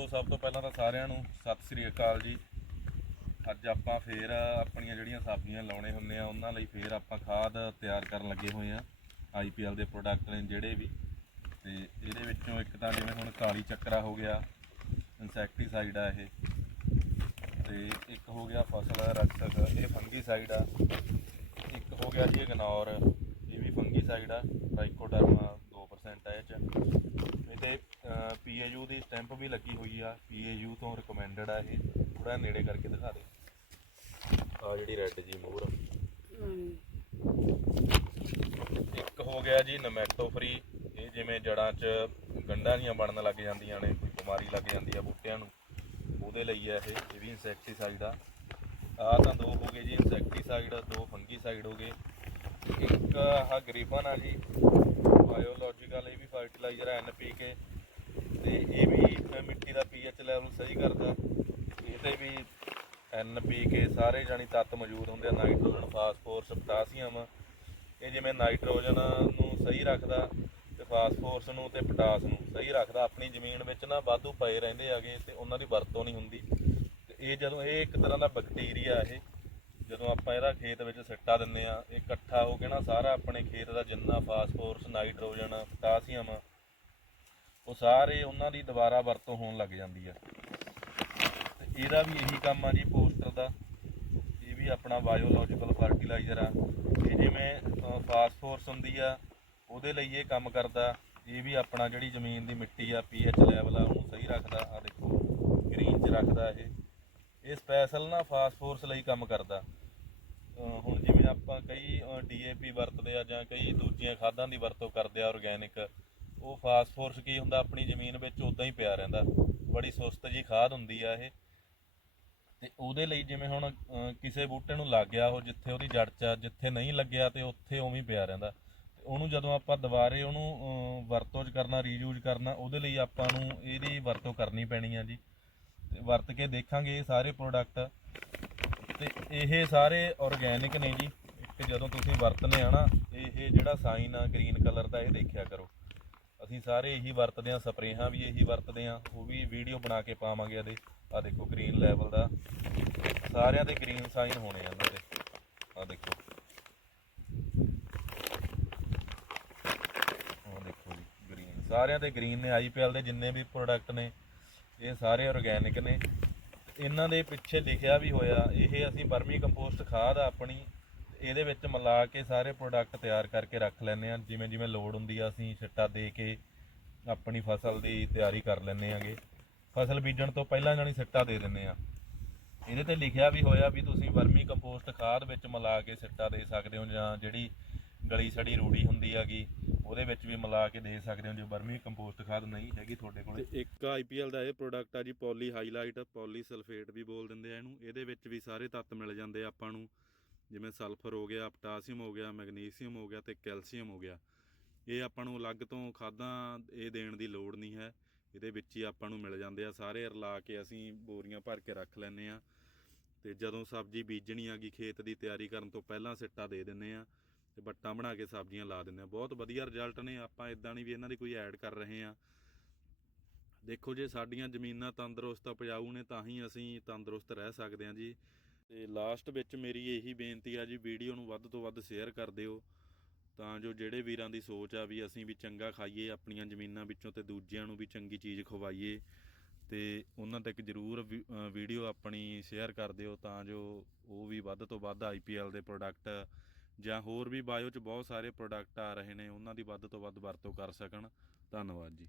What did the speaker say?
ਦੋਸਤੋ ਸਭ ਤੋਂ ਪਹਿਲਾਂ ਤਾਂ ਸਾਰਿਆਂ ਨੂੰ ਸਤਿ ਸ੍ਰੀ ਅਕਾਲ ਜੀ। ਅੱਜ ਆਪਾਂ ਫੇਰ ਆਪਣੀਆਂ ਜਿਹੜੀਆਂ ਸਬਜ਼ੀਆਂ ਲਾਉਣੇ ਹੁੰਦੇ ਆ, ਉਹਨਾਂ ਲਈ ਫੇਰ ਆਪਾਂ ਖਾਦ ਤਿਆਰ ਕਰਨ ਲੱਗੇ ਹੋਏ ਆ। ਆਈਪੀਐਲ ਦੇ ਪ੍ਰੋਡਕਟ ਨੇ ਜਿਹੜੇ ਵੀ। ਤੇ ਇਹਦੇ ਵਿੱਚੋਂ ਇੱਕ ਤਾਂ ਜਿਵੇਂ ਹੁਣ ਕਾਲੀ ਚੱਕਰਾ ਹੋ ਗਿਆ ਇਨਸੈਕਟੀਸਾਈਡ ਆ ਇਹ। ਤੇ ਇੱਕ ਹੋ ਗਿਆ ਫਸਲ ਰਕਸ਼ਕ, ਇਹ ਫੰਗੀਸਾਈਡ ਆ। ਇੱਕ ਹੋ ਗਿਆ ਜੀ ਇਗਨੋਰ, ਇਹ ਵੀ ਫੰਗੀਸਾਈਡ ਆ ਟ੍ਰਾਈਕੋਡਰਮਾ 2% ਆ ਇਹ ਚ। ਇਹਦੇ ਪੀਏਯੂ ਦੀ ਸਟੈਂਪ ਵੀ ਲੱਗੀ ਹੋਈ ਆ। ਪੀਏਯੂ ਤੋਂ ਰეკਮੈਂਡਡ ਆ ਇਹ। ਥੋੜਾ ਨੇੜੇ ਕਰਕੇ ਦਿਖਾ ਦੇ। ਆ ਜਿਹੜੀ ਰੈੱਡ ਜੀ ਮੋਹਰ ਇੱਕ ਹੋ ਗਿਆ ਜੀ ਨਮੈਟੋ ਫਰੀ ਇਹ ਜਿਵੇਂ ਜੜਾਂ 'ਚ ਗੰਢਾਂ ਦੀਆਂ ਬਣਨ ਲੱਗ ਜਾਂਦੀਆਂ ਨੇ, ਕੋਈ ਬਿਮਾਰੀ ਲੱਗ ਜਾਂਦੀ ਆ ਬੂਟਿਆਂ ਨੂੰ। ਉਹਦੇ ਲਈ ਆ ਇਹ। ਇਹ ਵੀ ਇਨਸੈਕਟੀਸਾਈਡ ਆ। ਆ ਤਾਂ ਦੋ ਹੋ ਗਏ ਜੀ ਇਨਸੈਕਟੀਸਾਈਡ ਦੋ ਫੰਗੀਸਾਈਡ ਹੋ ਗਏ। ਇੱਕ ਆਹ ਗਰੀਬਨ ਆ ਜੀ ਬਾਇਓਲੋਜੀਕਲ ਇਹ ਵੀ ਫਰਟੀਲਾਈਜ਼ਰ ਆ ਐਨਪੀਕੇ ਤੇ ਇਹ ਵੀ ਅਹ ਮਿੱਟੀ ਦਾ ਪੀਐਚ ਲੈਵਲ ਸਹੀ ਕਰਦਾ ਇਹਦੇ ਵੀ ਐਨਪੀਕੇ ਸਾਰੇ ਜਾਨੀ ਤੱਤ ਮੌਜੂਦ ਹੁੰਦੇ ਆ, ਨਾਈਟ੍ਰੋਜਨ ਫਾਸਫੋਰਸ ਪੋਟਾਸੀਅਮ। ਇਹ ਜਿਵੇਂ ਨਾਈਟ੍ਰੋਜਨ ਨੂੰ ਸਹੀ ਰੱਖਦਾ ਤੇ ਫਾਸਫੋਰਸ ਨੂੰ ਤੇ ਪੋਟਾਸ ਨੂੰ ਸਹੀ ਰੱਖਦਾ, ਆਪਣੀ ਜ਼ਮੀਨ ਵਿੱਚ ਨਾ ਵਾਧੂ ਪਏ ਰਹਿੰਦੇ ਆਗੇ ਤੇ ਉਹਨਾਂ ਦੀ ਵਰਤੋਂ ਨਹੀਂ ਹੁੰਦੀ। ਤੇ ਇਹ ਜਦੋਂ ਇਹ ਇੱਕ ਤਰ੍ਹਾਂ ਦਾ ਬੈਕਟੀਰੀਆ ਇਹ ਜਦੋਂ ਆਪਾਂ ਇਹਦਾ ਖੇਤ ਵਿੱਚ ਸਿੱਟਾ ਦਿੰਦੇ ਆ ਇਹ ਇਕੱਠਾ ਹੋ ਕੇ ਨਾ ਸਾਰਾ ਆਪਣੇ ਖੇਤ ਦਾ ਜਿੰਨਾ ਫਾਸਫੋਰਸ ਨਾਈਟ੍ਰੋਜਨ, ਪੋਟਾਸੀਅਮ, ਉਹ ਸਾਰੇ ਉਹਨਾਂ ਦੀ ਦੁਬਾਰਾ ਵਰਤੋਂ ਹੋਣ ਲੱਗ ਜਾਂਦੀ ਆ। ਤੇ ਇਹਦਾ ਵੀ ਇਹੀ ਕੰਮ ਆ ਜੀ ਪੋਸਟਰ ਦਾ। ਇਹ ਵੀ ਆਪਣਾ ਬਾਇਓਲੋਜੀਕਲ ਫਰਟੀਲਾਈਜ਼ਰ ਆ। ਇਹ ਜਿਵੇਂ ਫਾਸਫੋਰਸ ਹੁੰਦੀ ਆ, ਉਹਦੇ ਲਈ ਇਹ ਕੰਮ ਕਰਦਾ। ਇਹ ਵੀ ਆਪਣਾ ਜਿਹੜੀ ਜ਼ਮੀਨ ਦੀ ਮਿੱਟੀ ਆ ਪੀਐਚ ਲੈਵਲ ਆ, ਉਹਨੂੰ ਸਹੀ ਰੱਖਦਾ। ਆ ਦੇਖੋ, ਗ੍ਰੀਨ 'ਚ ਰੱਖਦਾ ਇਹ। ਇਹ ਸਪੈਸ਼ਲ ਨਾ ਫਾਸਫੋਰਸ ਲਈ ਕੰਮ ਕਰਦਾ ਅਹ ਹੁਣ ਜਿਵੇਂ ਆਪਾਂ ਕਈ ਡੀਏਪੀ ਵਰਤਦੇ ਆ ਜਾਂ ਕਈ ਦੂਜੀਆਂ ਖਾਦਾਂ ਦੀ ਵਰਤੋਂ ਕਰਦੇ ਆ ਆਰਗੈਨਿਕ ਉਹ ਫਾਸਫੋਰਸ ਕੀ ਹੁੰਦਾ ਆਪਣੀ ਜ਼ਮੀਨ ਵਿੱਚ ਉਦਾਂ ਹੀ ਪਿਆ ਰਹਿੰਦਾ। ਬੜੀ ਸੁਸਤ ਜੀ ਖਾਦ ਹੁੰਦੀ ਆ ਇਹ। ਤੇ ਉਹਦੇ ਲਈ ਜਿਵੇਂ ਹੁਣ ਕਿਸੇ ਬੂਟੇ ਨੂੰ ਲੱਗ ਗਿਆ ਉਹ ਜਿੱਥੇ ਉਹਦੀ ਜੜ 'ਚ ਆ, ਜਿੱਥੇ ਨਹੀਂ ਲੱਗਿਆ ਤੇ ਉੱਥੇ ਉਵੇਂ ਪਿਆ ਰਹਿੰਦਾ। ਤੇ ਉਹਨੂੰ ਜਦੋਂ ਆਪਾਂ ਦੁਬਾਰੇ ਉਹਨੂੰ ਵਰਤੋਂ 'ਚ ਕਰਨਾ ਰੀਯੂਜ਼ ਕਰਨਾ ਉਹਦੇ ਲਈ ਆਪਾਂ ਨੂੰ ਇਹਦੀ ਵਰਤੋਂ ਕਰਨੀ ਪੈਣੀ ਆ ਜੀ। ਤੇ ਵਰਤ ਕੇ ਦੇਖਾਂਗੇ ਇਹ ਸਾਰੇ ਪ੍ਰੋਡਕਟ ਤੇ ਇਹ ਸਾਰੇ ਆਰਗੈਨਿਕ ਨੇ ਜੀ। ਇੱਕ ਜਦੋਂ ਤੁਸੀਂ ਵਰਤਨੇ ਆ ਨਾ, ਇਹ ਜਿਹੜਾ ਸਾਈਨ ਆ ਗ੍ਰੀਨ ਕਲਰ ਦਾ, ਇਹ ਦੇਖਿਆ ਕਰੋ। ਅਸੀਂ ਸਾਰੇ ਇਹੀ ਵਰਤਦੇ ਆ, ਸਪਰੇਹਾਂ ਵੀ ਇਹੀ ਵਰਤਦੇ ਆ, ਉਹ ਵੀ ਵੀਡੀਓ ਬਣਾ ਕੇ ਪਾਵਾਂਗੇ ਇਹਦੇ। ਆ ਦੇਖੋ ਗ੍ਰੀਨ ਲੈਵਲ ਦਾ। ਸਾਰਿਆਂ ਦੇ ਗ੍ਰੀਨ ਸਾਈਨ ਹੋਣੇ ਆ ਇਹਨਾਂ ਦੇ। ਆ ਦੇਖੋ। ਆ ਦੇਖੋ ਜੀ ਗ੍ਰੀਨ ਸਾਰਿਆਂ ਦੇ ਗ੍ਰੀਨ ਨੇ ਆਈਪੀਐਲ ਦੇ ਜਿੰਨੇ ਵੀ ਪ੍ਰੋਡਕਟ ਨੇ, ਇਹ ਸਾਰੇ ਆਰਗੈਨਿਕ ਨੇ। ਇਹਨਾਂ ਦੇ ਪਿੱਛੇ ਲਿਖਿਆ ਵੀ ਹੋਇਆ, ਇਹ ਅਸੀਂ ਬਰਮੀ ਕੰਪੋਸਟ ਖਾਦ ਆਪਣੀ ਇਹਦੇ ਵਿੱਚ ਮਿਲਾ ਕੇ ਸਾਰੇ ਪ੍ਰੋਡਕਟ ਤਿਆਰ ਕਰਕੇ ਰੱਖ ਲੈਂਦੇ ਆ ਜਿਵੇਂ ਜਿਵੇਂ ਲੋੜ ਹੁੰਦੀ ਆ, ਅਸੀਂ ਛਿੱਟਾ ਦੇ ਕੇ ਆਪਣੀ ਫਸਲ ਦੀ ਤਿਆਰੀ ਕਰ ਲੈਂਦੇ ਆਂਗੇ ਫਸਲ ਬੀਜਣ ਤੋਂ ਪਹਿਲਾਂ ਜਾਨੀ ਸਿੱਟਾ ਦੇ ਦਿੰਦੇ ਆ ਇਹਦੇ ਤੇ ਲਿਖਿਆ ਵੀ ਹੋਇਆ ਵੀ ਤੁਸੀਂ ਵਰਮੀ ਕੰਪੋਸਟ ਖਾਦ ਵਿੱਚ ਮਿਲਾ ਕੇ ਸਿੱਟਾ ਦੇ ਸਕਦੇ ਹੋ ਜਾਂ ਜਿਹੜੀ ਗਲੀ ਸੜੀ ਰੂੜੀ ਹੁੰਦੀ ਹੈਗੀ, ਉਹਦੇ ਵਿੱਚ ਵੀ ਮਿਲਾ ਕੇ ਦੇ ਸਕਦੇ ਹੋ ਜੇ ਵਰਮੀ ਕੰਪੋਸਟ ਖਾਦ ਨਹੀਂ ਹੈਗੀ ਤੁਹਾਡੇ ਕੋਲ। ਇੱਕ ਆਈਪੀਐਲ ਦਾ ਇਹ ਪ੍ਰੋਡਕਟ ਆ ਜੀ ਪੋਲੀ ਹਾਈਲਾਈਟ ਪੋਲੀ ਸਲਫੇਟ ਵੀ ਬੋਲ ਦਿੰਦੇ ਆ ਇਹਨੂੰ। ਇਹਦੇ ਵਿੱਚ ਵੀ ਸਾਰੇ ਤੱਤ ਮਿਲ ਜਾਂਦੇ ਆ ਆਪਾਂ ਨੂੰ। ਜਿਵੇਂ ਸਲਫਰ ਹੋ ਗਿਆ, ਪੋਟਾਸੀਅਮ ਹੋ ਗਿਆ, ਮੈਗਨੀਸੀਅਮ ਹੋ ਗਿਆ ਤੇ ਕੈਲਸ਼ੀਅਮ ਹੋ ਗਿਆ। ਇਹ ਆਪਾਂ ਨੂੰ ਅਲੱਗ ਤੋਂ ਖਾਦਾਂ ਇਹ ਦੇਣ ਦੀ ਲੋੜ ਨਹੀਂ ਹੈ। ਇਹਦੇ ਵਿੱਚ ਹੀ ਆਪਾਂ ਨੂੰ ਮਿਲ ਜਾਂਦੇ ਆ। ਸਾਰੇ ਰਲਾ ਕੇ ਅਸੀਂ ਬੋਰੀਆਂ ਭਰ ਕੇ ਰੱਖ ਲੈਂਦੇ ਆ। ਤੇ ਜਦੋਂ ਸਬਜ਼ੀ ਬੀਜਣੀ ਆ ਗਈ, ਖੇਤ ਦੀ ਤਿਆਰੀ ਕਰਨ ਤੋਂ ਪਹਿਲਾਂ ਸਿੱਟਾ ਦੇ ਦਿੰਨੇ ਆ ਤੇ ਬੱਟਾਂ ਬਣਾ ਕੇ ਸਬਜ਼ੀਆਂ ਲਾ ਦਿੰਦੇ ਆ। ਬਹੁਤ ਵਧੀਆ ਰਿਜ਼ਲਟ ਨੇ। ਆਪਾਂ ਇਦਾਂ ਨਹੀਂ ਵੀ ਇਹਨਾਂ ਦੀ ਕੋਈ ਐਡ ਕਰ ਰਹੇ ਆ। ਦੇਖੋ ਜੇ ਸਾਡੀਆਂ ਜ਼ਮੀਨਾਂ ਤੰਦਰੁਸਤ ਉਪਜਾਊ ਨੇ, ਤਾਂ ਹੀ ਅਸੀਂ ਤੰਦਰੁਸਤ ਰਹਿ ਸਕਦੇ ਹਾਂ ਜੀ। ਤੇ ਲਾਸਟ ਵਿੱਚ ਮੇਰੀ ਇਹੀ ਬੇਨਤੀ ਆ ਜੀ ਵੀਡੀਓ ਨੂੰ ਵੱਧ ਤੋਂ ਵੱਧ ਸ਼ੇਅਰ ਕਰ ਦਿਓ। ਤਾਂ ਜੋ ਜਿਹੜੇ ਵੀਰਾਂ ਦੀ ਸੋਚ ਆ ਵੀ ਅਸੀਂ ਵੀ ਚੰਗਾ ਖਾਈਏ, ਆਪਣੀਆਂ ਜ਼ਮੀਨਾਂ ਵਿੱਚੋਂ ਤੇ ਦੂਜਿਆਂ ਨੂੰ ਵੀ ਚੰਗੀ ਚੀਜ਼ ਖਵਾਈਏ, ਤੇ ਉਹਨਾਂ ਤੱਕ ਜਰੂਰ ਵੀਡੀਓ ਆਪਣੀ ਸ਼ੇਅਰ ਕਰ ਦਿਓ ਤਾਂ ਜੋ ਉਹ ਵੀ ਵੱਧ ਤੋਂ ਵੱਧ ਆਈਪੀਐਲ ਦੇ ਪ੍ਰੋਡਕਟ ਜਾਂ ਹੋਰ ਵੀ ਬਾਇਓ 'ਚ ਬਹੁਤ ਸਾਰੇ ਪ੍ਰੋਡਕਟ ਆ ਰਹੇ ਨੇ, ਉਹਨਾਂ ਦੀ ਵੱਧ ਤੋਂ ਵੱਧ ਵਰਤੋਂ ਕਰ ਸਕਣ। ਧੰਨਵਾਦ ਜੀ।